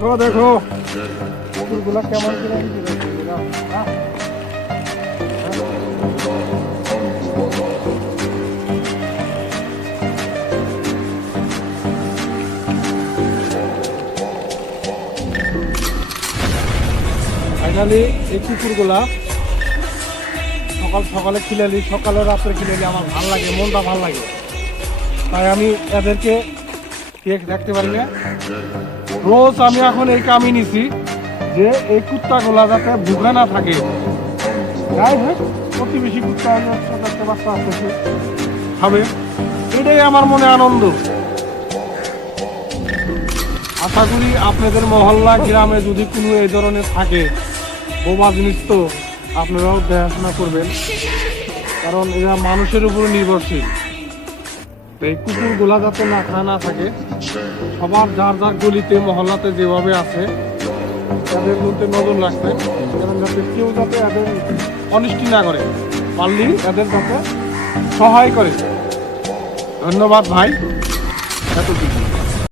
দেখো দেখো কুকুরগুলা কেমন করে ফাইনালি এই কুকুরগুলা সকাল সকালে খিলালি, সকালে রাত্রে খিলালি আমার ভাল লাগে, মনটা ভাল লাগে। তাই আমি এদেরকে ঠিক রাখতে পারি না। রোজ আমি এখন এই কামই নিছি যে এই কুত্তাগুলা যাতে ভুগে না থাকে। যাই হোক, প্রতিবেশী কুত্তা একটা বাচ্চা আসতেছে খাবে, এটাই আমার মনে আনন্দ। আশা করি আপনাদের মহল্লা গ্রামে যদি কোনো এই ধরনের থাকে বোবা জিনিস, তো আপনারাও দেখাশোনা করবেন, কারণ এরা মানুষের উপর নির্ভরশীল। এই কুকুরগুলা যাতে না খায় না থাকে, সবার যার যার গলিতে মহল্লাতে যেভাবে আছে তাদের মধ্যে নজর রাখবেন, কারণ যাতে কেউ যাতে এদের অনিষ্টি না করে, পারলেই এদের যাতে সহায় করে। ধন্যবাদ ভাই, এতটুকু।